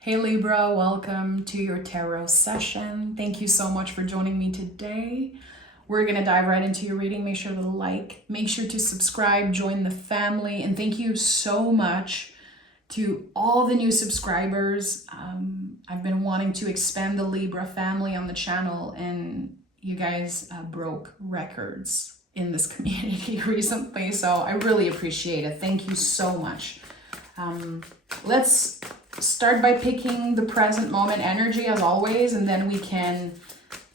Hey Libra, welcome to your tarot session. Thank you so much for joining me today. We're going to dive right into your reading. Make sure to like, make sure to subscribe, join the family, and thank you so much to all the new subscribers. I've been wanting to expand the Libra family on the channel, and you guys broke records in this community recently, so I really appreciate it. Thank you so much. Let's start by picking the present moment energy as always, and then we can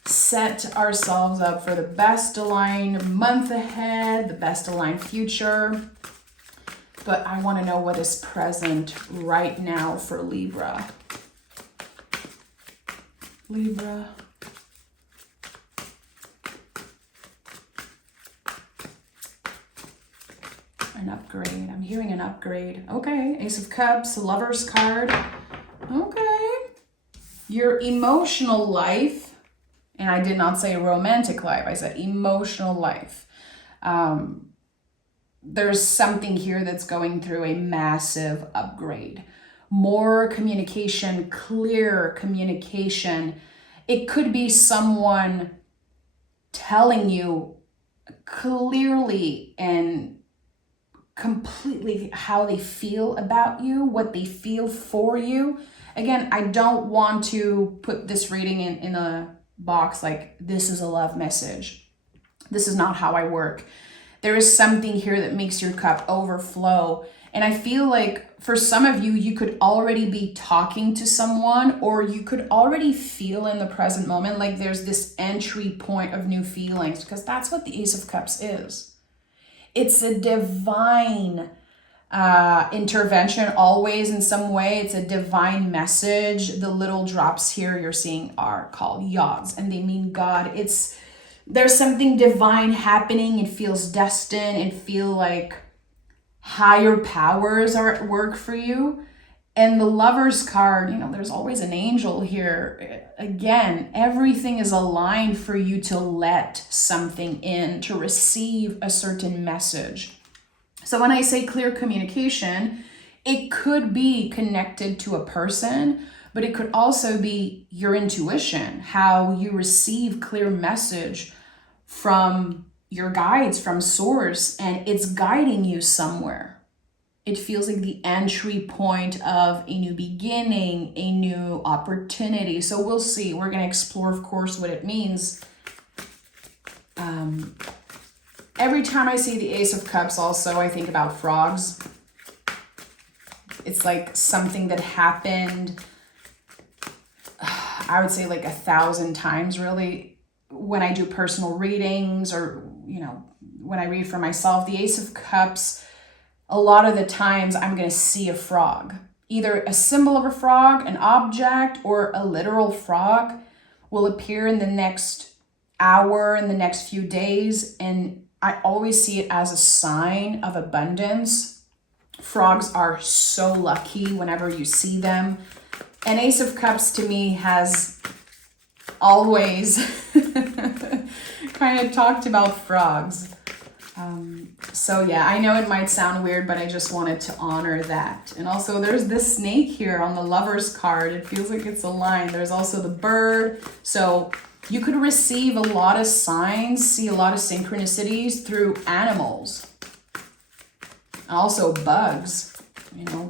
set ourselves up for the best aligned month ahead, the best aligned future. But I want to know what is present right now for Libra. Libra. An upgrade. I'm hearing an upgrade. Okay. Ace of Cups, Lover's card. Okay. Your emotional life, and I did not say romantic life, I said emotional life. There's something here that's going through a massive upgrade. More communication, clear communication. It could be someone telling you clearly and completely how they feel about you, what they feel for you. Again, I don't want to put this reading in a box like this is a love message. This is not how I work. There is something here that makes your cup overflow. And I feel like for some of you, you could already be talking to someone, or you could already feel in the present moment like there's this entry point of new feelings, because that's what the Ace of Cups is. It's a divine intervention always in some way. It's a divine message. The little drops here you're seeing are called yods, and they mean God. There's something divine happening. It feels destined. It feels like higher powers are at work for you. And the Lover's card, there's always an angel here. Again, everything is aligned for you to let something in, to receive a certain message. So when I say clear communication, it could be connected to a person, but it could also be your intuition, how you receive clear message from your guides, from source, and it's guiding you somewhere. It feels like the entry point of a new beginning, a new opportunity. So we'll see. We're going to explore, of course, what it means. Every time I see the Ace of Cups also, I think about frogs. It's like something that happened, I would say like 1,000 times, really. When I do personal readings or, when I read for myself, the Ace of Cups, a lot of the times I'm going to see a frog. Either a symbol of a frog, an object, or a literal frog will appear in the next hour, in the next few days. And I always see it as a sign of abundance. Frogs are so lucky whenever you see them. And Ace of Cups to me has always kind of talked about frogs. So yeah, I know it might sound weird, but I just wanted to honor that. And also there's this snake here on the Lover's card. It feels like it's aligned. There's also the bird. So you could receive a lot of signs, see a lot of synchronicities through animals. Also bugs,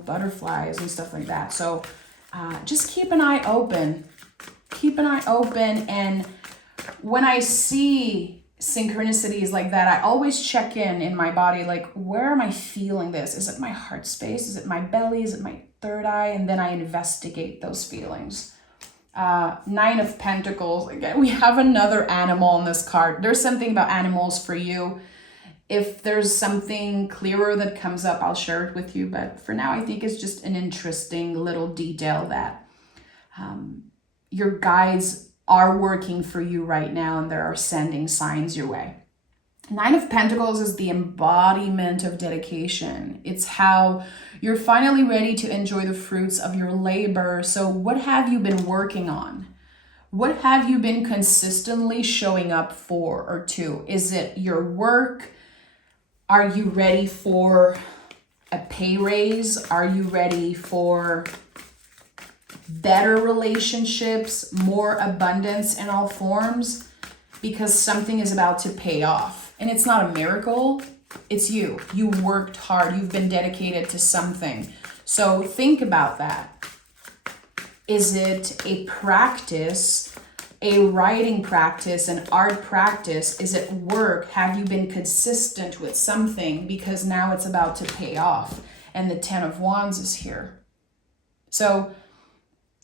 butterflies and stuff like that. So just keep an eye open. Keep an eye open. And when I see synchronicities like that, I always check in my body, like, where am I feeling this? Is it my heart space? Is it my belly? Is it my third eye? And then I investigate those feelings. Nine of Pentacles. Again, we have another animal on this card. There's something about animals for you. If there's something clearer that comes up, I'll share it with you. But for now, I think it's just an interesting little detail that your guides are working for you right now, and they are sending signs your way. Nine of Pentacles is the embodiment of dedication. It's how you're finally ready to enjoy the fruits of your labor. So what have you been working on? What have you been consistently showing up for or to? Is it your work? Are you ready for a pay raise? Are you ready for better relationships, more abundance in all forms, because something is about to pay off. And it's not a miracle, it's you. You worked hard, you've been dedicated to something. So think about that. Is it a practice, a writing practice, an art practice? Is it work? Have you been consistent with something? Because now it's about to pay off. And the 10 of Wands is here. So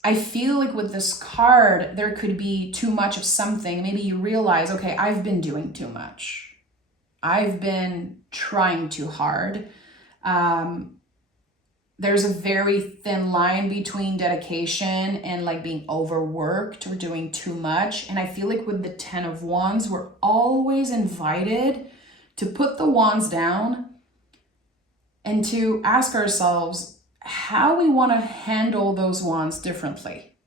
I feel like with this card, there could be too much of something. Maybe you realize, okay, I've been doing too much. I've been trying too hard. There's a very thin line between dedication and like being overworked or doing too much. And I feel like with the 10 of Wands, we're always invited to put the wands down and to ask ourselves how we want to handle those wands differently.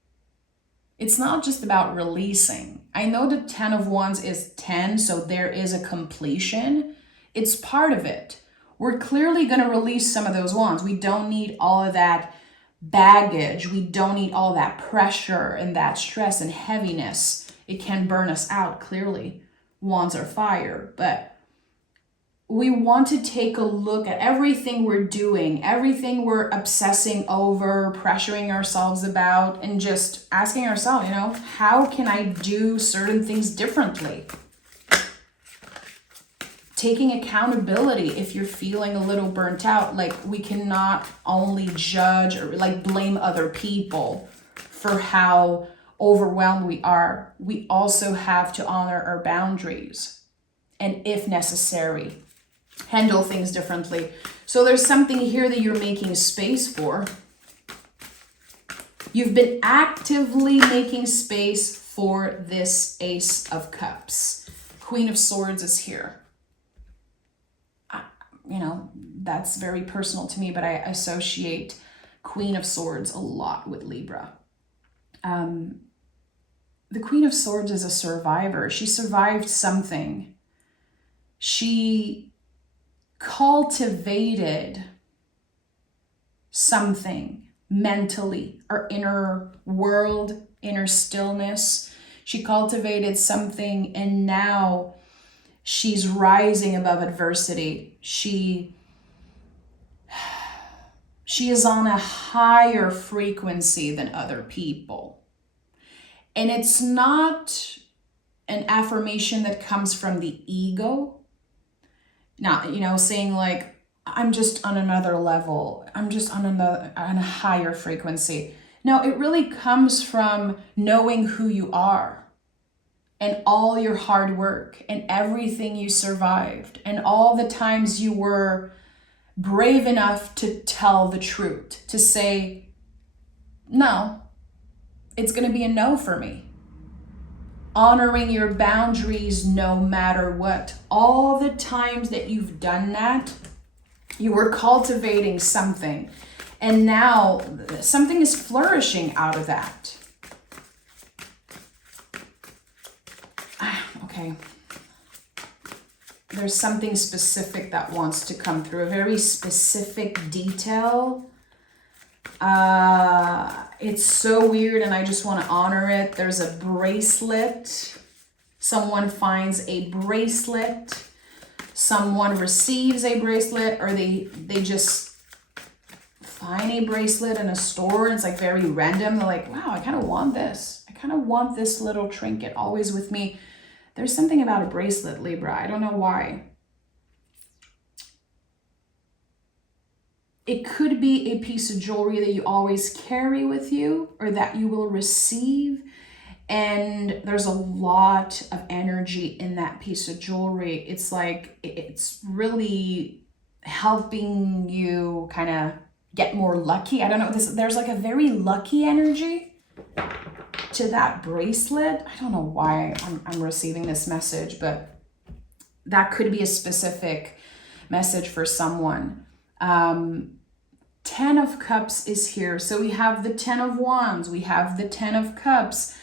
It's not just about releasing. I know the 10 of Wands is 10, so there is a completion. It's part of it. We're clearly going to release some of those wands. We don't need all of that baggage. We don't need all that pressure and that stress and heaviness. It can burn us out, clearly. Wands are fire, but we want to take a look at everything we're doing, everything we're obsessing over, pressuring ourselves about, and just asking ourselves, how can I do certain things differently? Taking accountability if you're feeling a little burnt out. Like, we cannot only judge or like blame other people for how overwhelmed we are. We also have to honor our boundaries and, if necessary, handle things differently. So there's something here that you're making space for. You've been actively making space for this Ace of Cups. Queen of Swords is here. That's very personal to me, but I associate Queen of Swords a lot with Libra. The Queen of Swords is a survivor. She survived something. She cultivated something mentally, her inner world, inner stillness. She cultivated something, and now she's rising above adversity. She is on a higher frequency than other people. And it's not an affirmation that comes from the ego. Not, saying like, I'm just on another level. I'm just on a higher frequency. No, it really comes from knowing who you are and all your hard work and everything you survived and all the times you were brave enough to tell the truth, to say, no, it's going to be a no for me. Honoring your boundaries no matter what. All the times that you've done that, you were cultivating something. And now something is flourishing out of that. Okay. There's something specific that wants to come through, a very specific detail. It's so weird, and I just want to honor it. There's a bracelet. Someone finds a bracelet. Someone receives a bracelet, or they just find a bracelet in a store. It's like very random. They're like, wow, I kind of want this. I kind of want this little trinket always with me. There's something about a bracelet, Libra. I don't know why. It could be a piece of jewelry that you always carry with you or that you will receive. And there's a lot of energy in that piece of jewelry. It's like, it's really helping you kind of get more lucky. I don't know, there's like a very lucky energy to that bracelet. I don't know why I'm receiving this message, but that could be a specific message for someone. 10 of Cups is here. So we have the 10 of Wands. We have the 10 of Cups.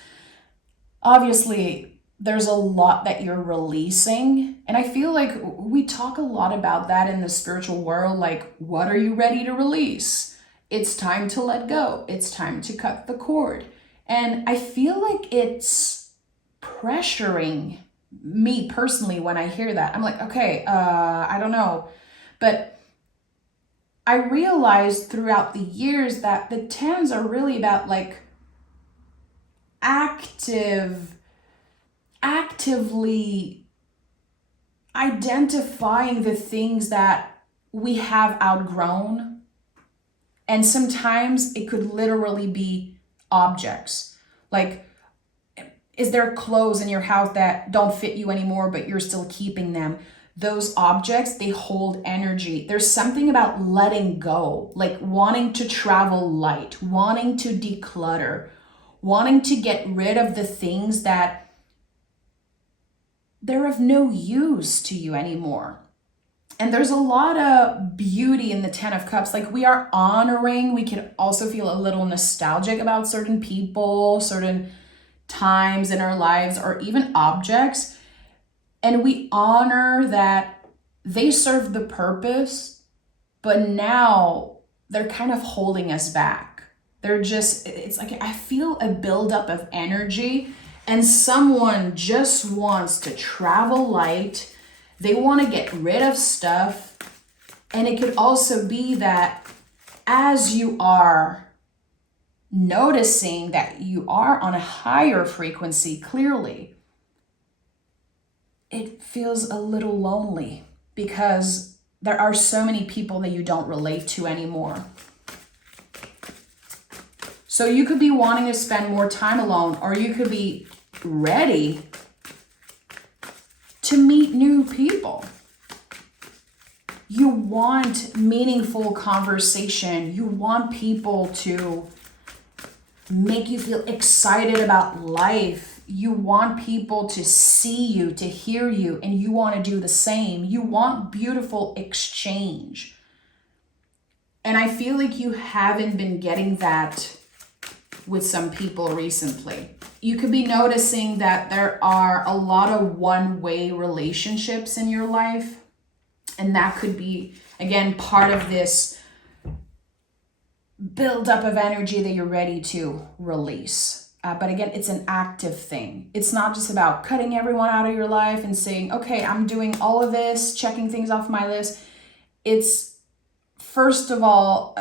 Obviously, there's a lot that you're releasing. And I feel like we talk a lot about that in the spiritual world. Like, what are you ready to release? It's time to let go. It's time to cut the cord. And I feel like it's pressuring me personally when I hear that. I'm like, okay, I don't know. But I realized throughout the years that the 10s are really about like actively identifying the things that we have outgrown. And sometimes it could literally be objects. Like, is there clothes in your house that don't fit you anymore, but you're still keeping them? Those objects, they hold energy. There's something about letting go, like wanting to travel light, wanting to declutter, wanting to get rid of the things that they're of no use to you anymore. And there's a lot of beauty in the 10 of Cups. Like, we are honoring, we can also feel a little nostalgic about certain people, certain times in our lives, or even objects. And we honor that they serve the purpose, but now they're kind of holding us back. It's like I feel a buildup of energy, and someone just wants to travel light. They want to get rid of stuff. And it could also be that as you are noticing that you are on a higher frequency, clearly, it feels a little lonely because there are so many people that you don't relate to anymore. So you could be wanting to spend more time alone, or you could be ready to meet new people. You want meaningful conversation. You want people to make you feel excited about life. You want people to see you, to hear you, and you want to do the same. You want beautiful exchange. And I feel like you haven't been getting that with some people recently. You could be noticing that there are a lot of one-way relationships in your life. And that could be, again, part of this buildup of energy that you're ready to release. But again, it's an active thing. It's not just about cutting everyone out of your life and saying, okay, I'm doing all of this, checking things off my list. It's, first of all,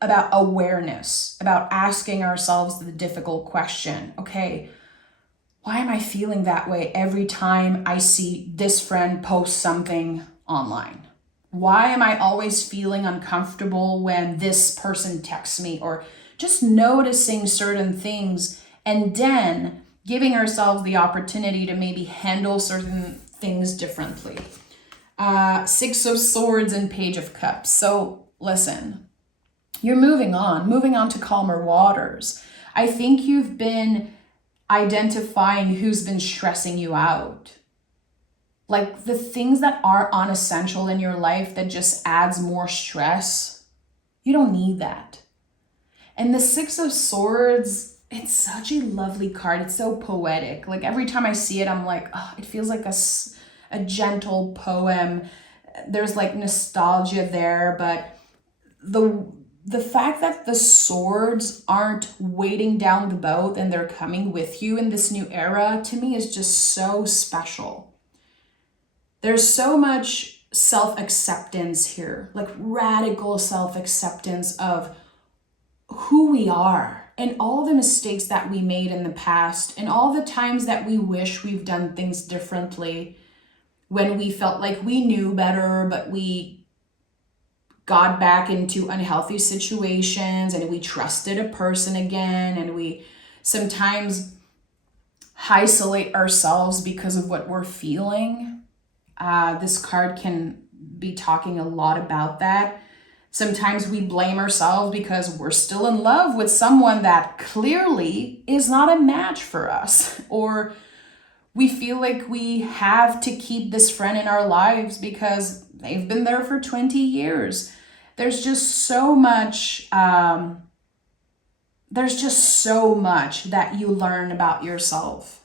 about awareness, about asking ourselves the difficult question. Okay, why am I feeling that way every time I see this friend post something online? Why am I always feeling uncomfortable when this person texts me? Or just noticing certain things and then giving ourselves the opportunity to maybe handle certain things differently. 6 of Swords and Page of Cups. So listen, you're moving on to calmer waters. I think you've been identifying who's been stressing you out. Like the things that are unessential in your life that just adds more stress. You don't need that. And the 6 of Swords, it's such a lovely card. It's so poetic. Like every time I see it, I'm like, oh, it feels like a gentle poem. There's like nostalgia there, but the fact that the swords aren't weighting down the boat and they're coming with you in this new era, to me is just so special. There's so much self-acceptance here, like radical self-acceptance of who we are and all the mistakes that we made in the past and all the times that we wish we've done things differently when we felt like we knew better, but we got back into unhealthy situations and we trusted a person again, and we sometimes isolate ourselves because of what we're feeling. This card can be talking a lot about that. Sometimes we blame ourselves because we're still in love with someone that clearly is not a match for us. Or we feel like we have to keep this friend in our lives because they've been there for 20 years. There's just so much, that you learn about yourself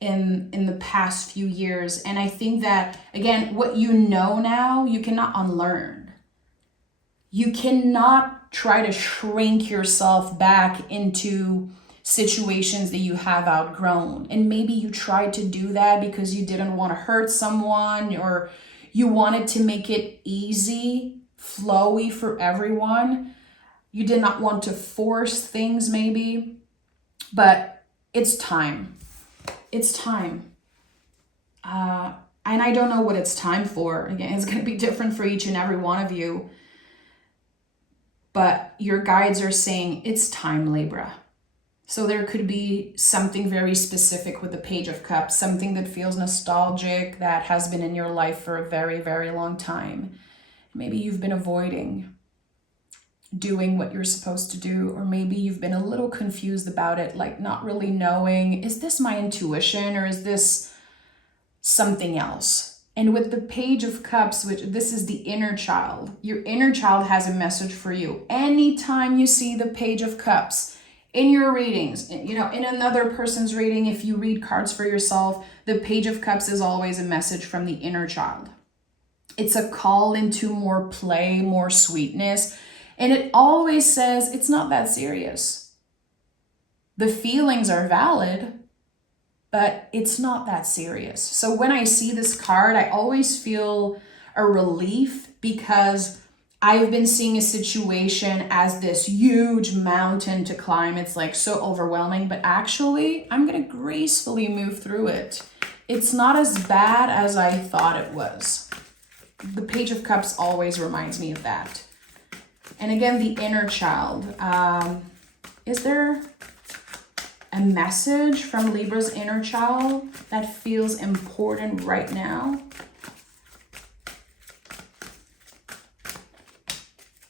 in the past few years. And I think that, again, what you know now, you cannot unlearn. You cannot try to shrink yourself back into situations that you have outgrown. And maybe you tried to do that because you didn't want to hurt someone, or you wanted to make it easy, flowy for everyone. You did not want to force things maybe, but it's time. It's time. And I don't know what it's time for. Again, it's going to be different for each and every one of you. But your guides are saying it's time, Libra. So there could be something very specific with the Page of Cups, something that feels nostalgic, that has been in your life for a very, very long time. Maybe you've been avoiding doing what you're supposed to do, or maybe you've been a little confused about it, like not really knowing, is this my intuition or is this something else? And with the Page of Cups, which this is the inner child, your inner child has a message for you. Anytime you see the Page of Cups in your readings, in another person's reading, if you read cards for yourself, the Page of Cups is always a message from the inner child. It's a call into more play, more sweetness. And it always says it's not that serious. The feelings are valid, but it's not that serious. So when I see this card, I always feel a relief, because I've been seeing a situation as this huge mountain to climb. It's like so overwhelming, but actually I'm going to gracefully move through it. It's not as bad as I thought it was. The Page of Cups always reminds me of that. And again, the inner child. Is there a message from Libra's inner child that feels important right now?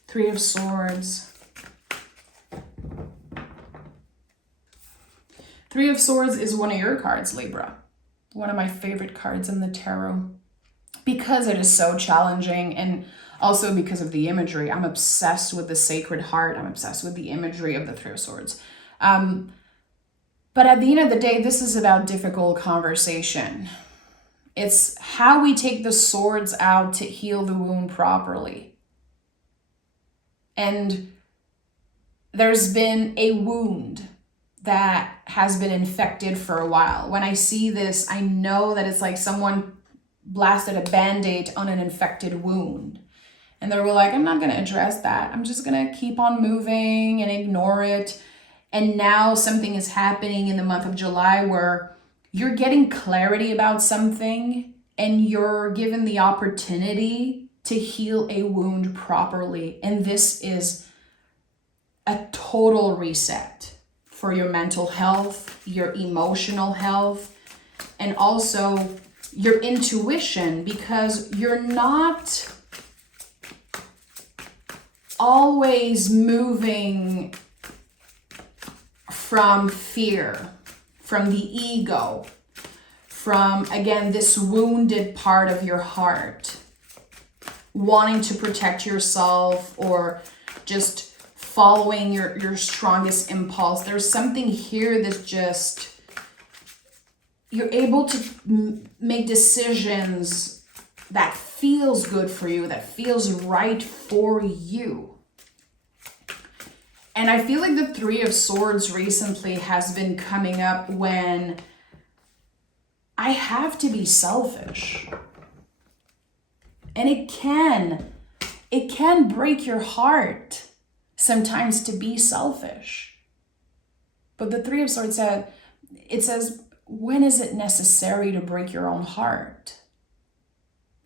Three of Swords. Three of Swords is one of your cards, Libra. One of my favorite cards in the tarot, because it is so challenging, and also because of the imagery. I'm obsessed with the Sacred Heart. I'm obsessed with the imagery of the Three of Swords. But at the end of the day, this is about difficult conversation. It's how we take the swords out to heal the wound properly. And there's been a wound that has been infected for a while. When I see this, I know that it's like someone blasted a Band-Aid on an infected wound. And they were like, I'm not going to address that. I'm just going to keep on moving and ignore it. And now something is happening in the month of July where you're getting clarity about something and you're given the opportunity to heal a wound properly. And this is a total reset for your mental health, your emotional health, and also your intuition, because you're not always moving from fear, from the ego, from, again, this wounded part of your heart, wanting to protect yourself or just following your strongest impulse. There's something here that's just, you're able to make decisions that feels good for you, that feels right for you. And I feel like the Three of Swords recently has been coming up when I have to be selfish. And it can break your heart sometimes to be selfish. But the Three of Swords says, when is it necessary to break your own heart?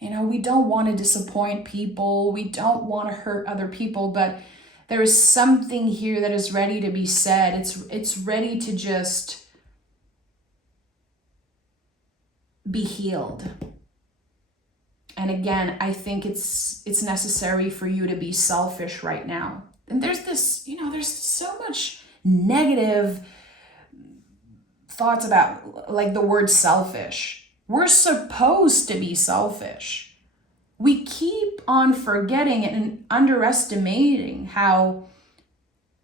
We don't want to disappoint people. We don't want to hurt other people, but there is something here that is ready to be said. It's ready to just be healed. And again, I think it's necessary for you to be selfish right now. And there's this, there's so much negative thoughts about like the word selfish. We're supposed to be selfish. We keep on forgetting and underestimating how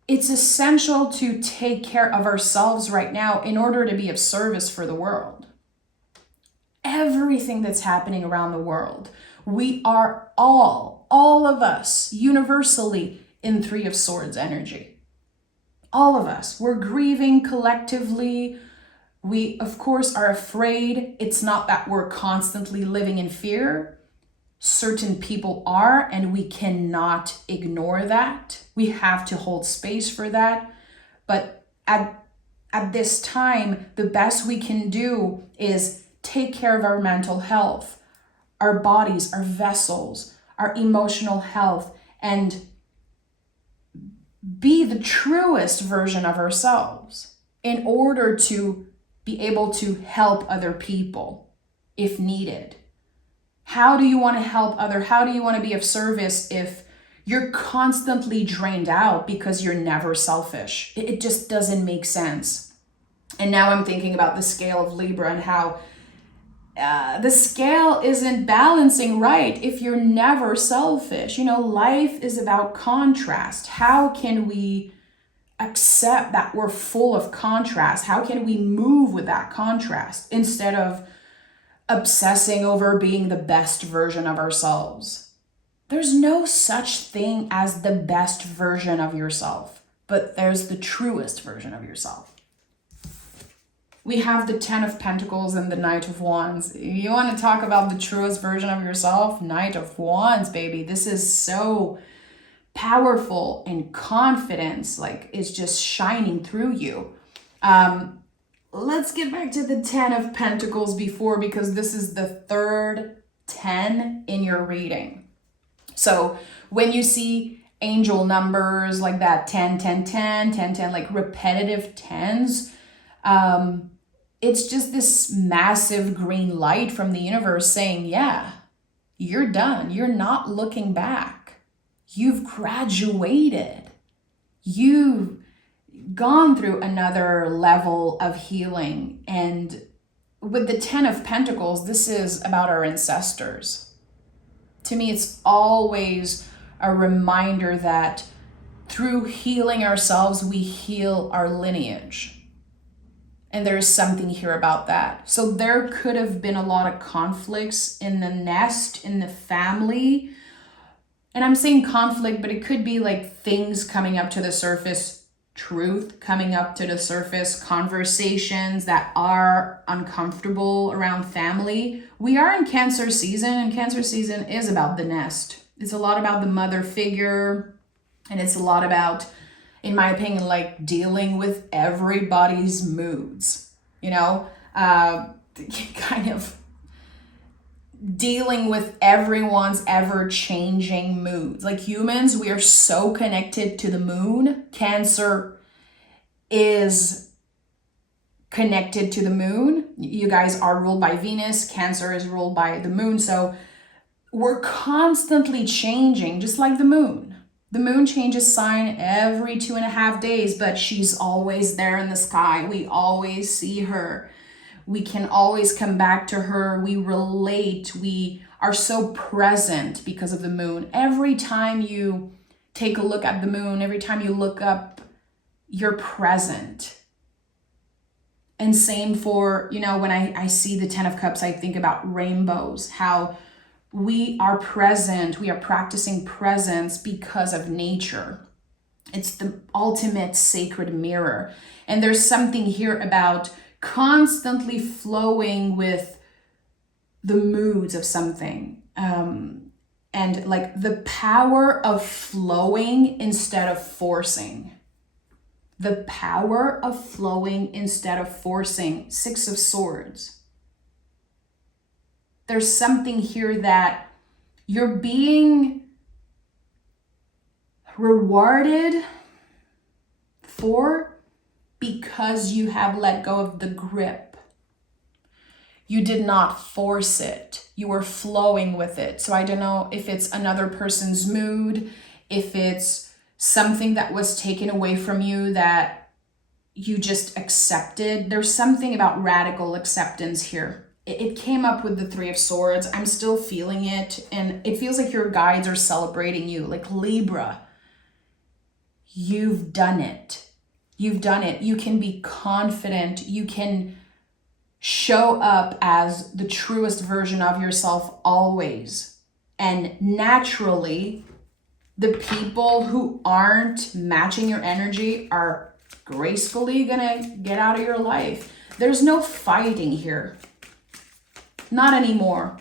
it's essential to take care of ourselves right now in order to be of service for the world. Everything that's happening around the world, we are all of us, universally in Three of Swords energy. All of us, we're grieving collectively. We, of course, are afraid. It's not that we're constantly living in fear. Certain people are, and we cannot ignore that. We have to hold space for that. But at this time, the best we can do is take care of our mental health, our bodies, our vessels, our emotional health, and be the truest version of ourselves in order to be able to help other people if needed. How do you want to help how do you want to be of service if you're constantly drained out because you're never selfish? It just doesn't make sense. And now I'm thinking about the scale of Libra and how the scale isn't balancing right if you're never selfish. Life is about contrast. How can we accept that we're full of contrast? How can we move with that contrast instead of obsessing over being the best version of ourselves? There's no such thing as the best version of yourself, but there's the truest version of yourself. We have the 10 of Pentacles and the Knight of Wands. You want to talk about the truest version of yourself? Knight of Wands, baby. This is so powerful, and confidence is just shining through you. Let's get back to the 10 of Pentacles because this is the third 10 in your reading. So when you see angel numbers like that, 10, 10, 10, 10, 10, like repetitive tens, it's just this massive green light from the universe saying, yeah, you're done. You're not looking back. You've graduated. You've gone through another level of healing. And with the 10 of Pentacles, this is about our ancestors. To me, it's always a reminder that through healing ourselves, we heal our lineage. And there's something here about that. So there could have been a lot of conflicts in the nest, in the family. And I'm saying conflict, but it could be things coming up to the surface, truth coming up to the surface, conversations that are uncomfortable around family. We are in Cancer season, and Cancer season is about the nest. It's a lot about the mother figure, and it's a lot about, in my opinion, dealing with everybody's moods, kind of dealing with everyone's ever-changing moods. Humans, we are so connected to the moon. Cancer is connected to the moon. You guys are ruled by Venus. Cancer is ruled by the moon. So we're constantly changing, just like the moon. The moon changes sign every 2.5 days, but she's always there in the sky. We always see her. We can always come back to her. We relate. We are so present because of the moon. Every time you take a look at the moon, every time you look up, you're present. And same for, when I see the 10 of Cups, I think about rainbows, how we are present, we are practicing presence because of nature. It's the ultimate sacred mirror. And there's something here about constantly flowing with the moods of something. And the power of flowing instead of forcing. The power of flowing instead of forcing. 6 of Swords. There's something here that you're being rewarded for because you have let go of the grip. You did not force it. You were flowing with it. So I don't know if it's another person's mood, if it's something that was taken away from you that you just accepted. There's something about radical acceptance here. It came up with the 3 of Swords. I'm still feeling it. And it feels like your guides are celebrating you. Libra, you've done it. You've done it. You can be confident. You can show up as the truest version of yourself always. And naturally, The people who aren't matching your energy are gracefully gonna get out of your life. There's no fighting here. Not anymore.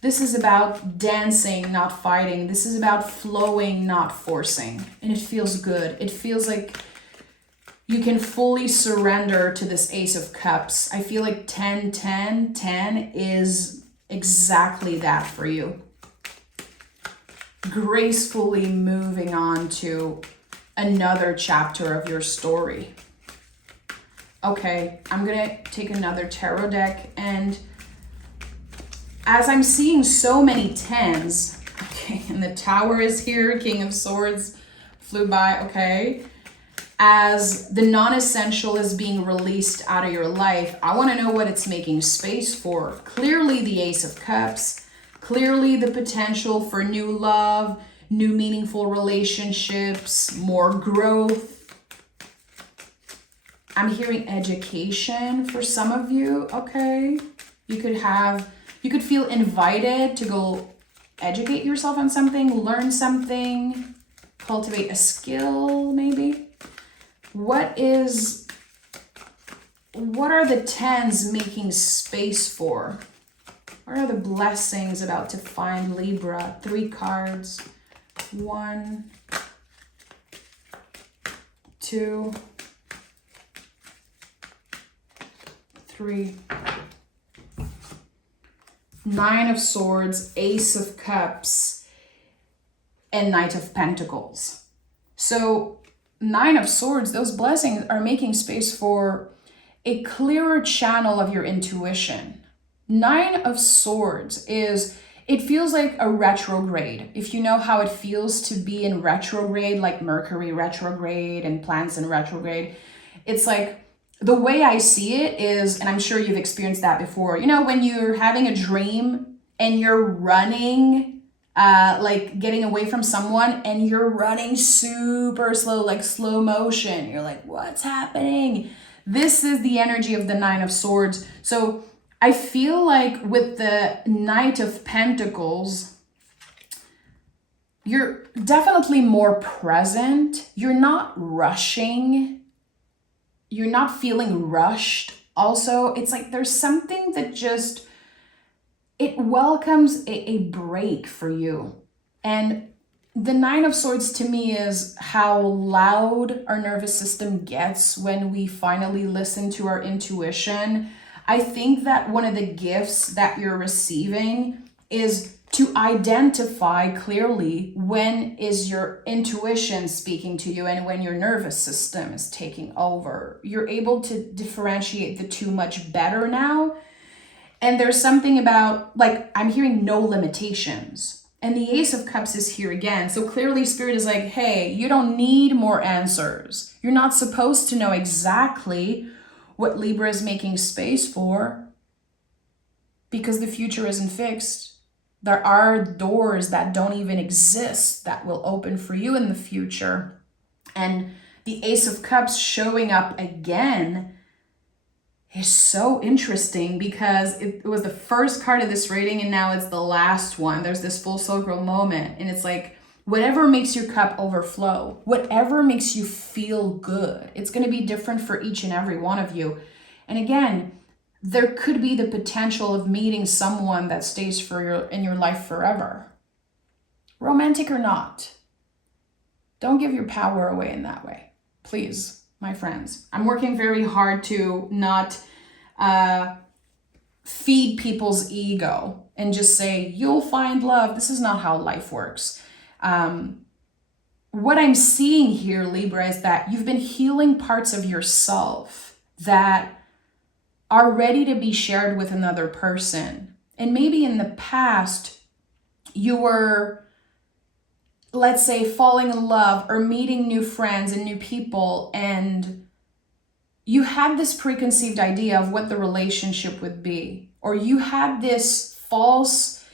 This is about dancing, not fighting. This is about flowing, not forcing. And it feels good. It feels like you can fully surrender to this Ace of Cups. I feel like 10, 10, 10 is exactly that for you. Gracefully moving on to another chapter of your story. Okay, I'm gonna take another tarot deck, and as I'm seeing so many 10s, okay, and the Tower is here, King of Swords flew by, okay. As the non-essential is being released out of your life, I want to know what it's making space for. Clearly the Ace of Cups, clearly the potential for new love, new meaningful relationships, more growth. I'm hearing education for some of you, okay? You could feel invited to go educate yourself on something, learn something, cultivate a skill maybe. What are the 10s making space for? What are the blessings about to find, Libra? 3 cards. 1, 2, 3. 9 of Swords, Ace of Cups, and Knight of Pentacles. So 9 of Swords, those blessings are making space for a clearer channel of your intuition. 9 of Swords it feels like a retrograde. If you know how it feels to be in retrograde, like Mercury retrograde and planets in retrograde, it's like, the way I see it is, and I'm sure you've experienced that before, you know, when you're having a dream and you're running, like getting away from someone and you're running super slow, like slow motion. You're like, what's happening? This is the energy of the 9 of Swords. So I feel like with the Knight of Pentacles, you're definitely more present. You're not rushing. You're not feeling rushed. Also, it's like there's something that just, it welcomes a break for you. And the 9 of Swords to me is how loud our nervous system gets when we finally listen to our intuition. I think that one of the gifts that you're receiving is to identify clearly when is your intuition speaking to you and when your nervous system is taking over. You're able to differentiate the two much better now. And there's something about, like, I'm hearing no limitations. And the Ace of Cups is here again. So clearly Spirit is like, hey, you don't need more answers. You're not supposed to know exactly what Libra is making space for, because the future isn't fixed. There are doors that don't even exist that will open for you in the future. And the Ace of Cups showing up again is so interesting because it was the first card of this reading and now it's the last one. There's this full circle moment, and it's like, whatever makes your cup overflow, whatever makes you feel good, it's going to be different for each and every one of you. And again, there could be the potential of meeting someone that stays in your life forever. Romantic or not. Don't give your power away in that way. Please, my friends. I'm working very hard to not feed people's ego and just say, you'll find love. This is not how life works. What I'm seeing here, Libra, is that you've been healing parts of yourself that are ready to be shared with another person. And maybe in the past, you were, let's say, falling in love or meeting new friends and new people, and you had this preconceived idea of what the relationship would be, or you had this false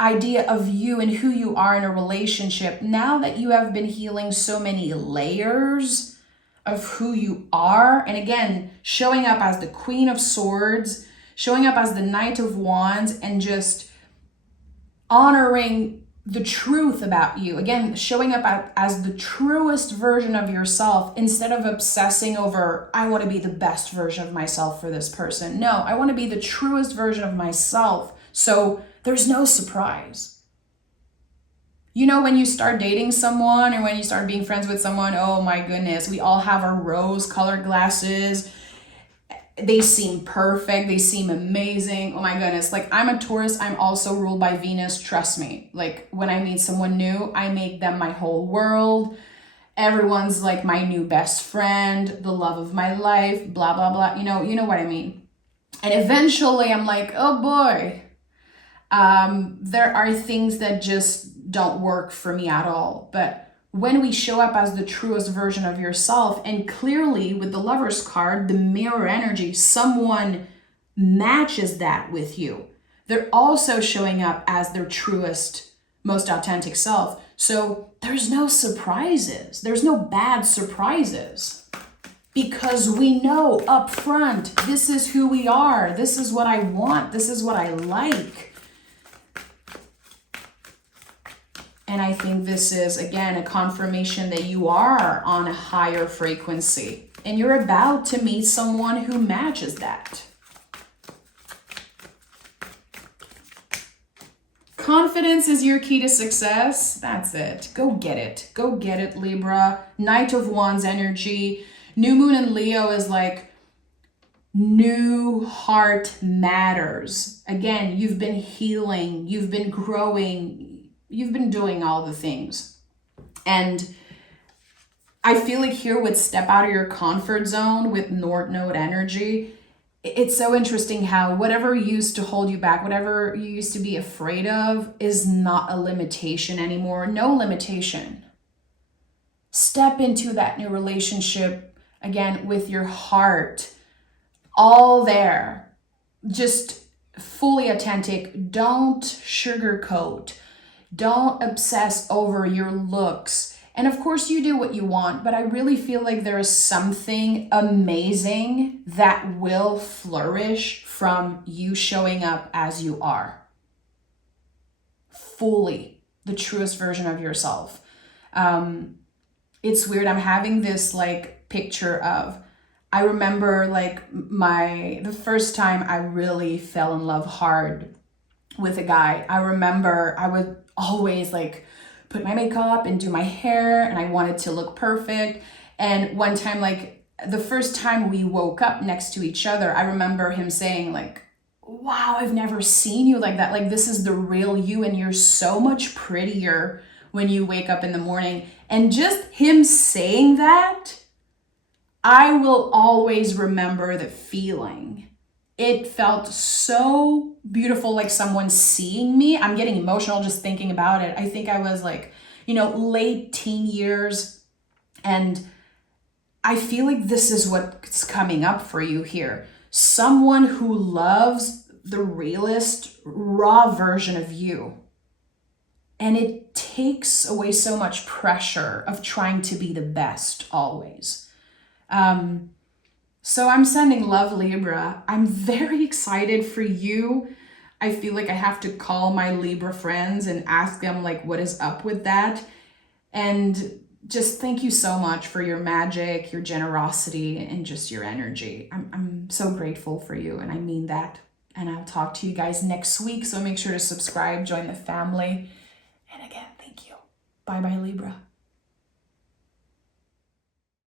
idea of you and who you are in a relationship. Now that you have been healing so many layers of who you are, and again, showing up as the Queen of Swords, showing up as the Knight of Wands, and just honoring the truth about you. Again, showing up as the truest version of yourself instead of obsessing over, I want to be the best version of myself for this person. No, I want to be the truest version of myself. So there's no surprise. You know, when you start dating someone or when you start being friends with someone, oh my goodness, we all have our rose-colored glasses. They seem perfect. They seem amazing. Oh my goodness. Like, I'm a Taurus. I'm also ruled by Venus. Trust me. Like, when I meet someone new, I make them my whole world. Everyone's like my new best friend, the love of my life, blah, blah, blah. You know what I mean? And eventually I'm like, oh boy, there are things that just don't work for me at all. But when we show up as the truest version of yourself, and clearly with the Lover's card, the mirror energy, someone matches that with you. They're also showing up as their truest, most authentic self. So there's no surprises. There's no bad surprises. Because we know up front, this is who we are. This is what I want. This is what I like. And I think this is, again, a confirmation that you are on a higher frequency and you're about to meet someone who matches that. Confidence is your key to success. That's it. Go get it. Go get it, Libra. Knight of Wands energy. New moon in Leo is like new heart matters. Again, you've been healing. You've been growing. You've been doing all the things. And I feel like here with step out of your comfort zone with North Node energy, it's so interesting how whatever used to hold you back, whatever you used to be afraid of is not a limitation anymore. No limitation. Step into that new relationship again with your heart all there. Just fully authentic. Don't sugarcoat. Don't obsess over your looks. And of course you do what you want, but I really feel like there is something amazing that will flourish from you showing up as you are. Fully the truest version of yourself. It's weird. I'm having this like picture of, I remember like the first time I really fell in love hard with a guy. I remember I would always like put my makeup and do my hair and I wanted to look perfect. And one time, like the first time we woke up next to each other, I remember him saying like, wow, I've never seen you like that. Like, this is the real you and you're so much prettier when you wake up in the morning. And just him saying that, I will always remember the feeling. It felt so beautiful, like someone seeing me. I'm getting emotional just thinking about it. I think I was like, late teen years. And I feel like this is what's coming up for you here. Someone who loves the realist, raw version of you. And it takes away so much pressure of trying to be the best always. So I'm sending love, Libra. I'm very excited for you. I feel like I have to call my Libra friends and ask them like, what is up with that? And just thank you so much for your magic, your generosity, and just your energy. I'm so grateful for you, and I mean that. And I'll talk to you guys next week. So make sure to subscribe, join the family. And again, thank you. Bye-bye, Libra.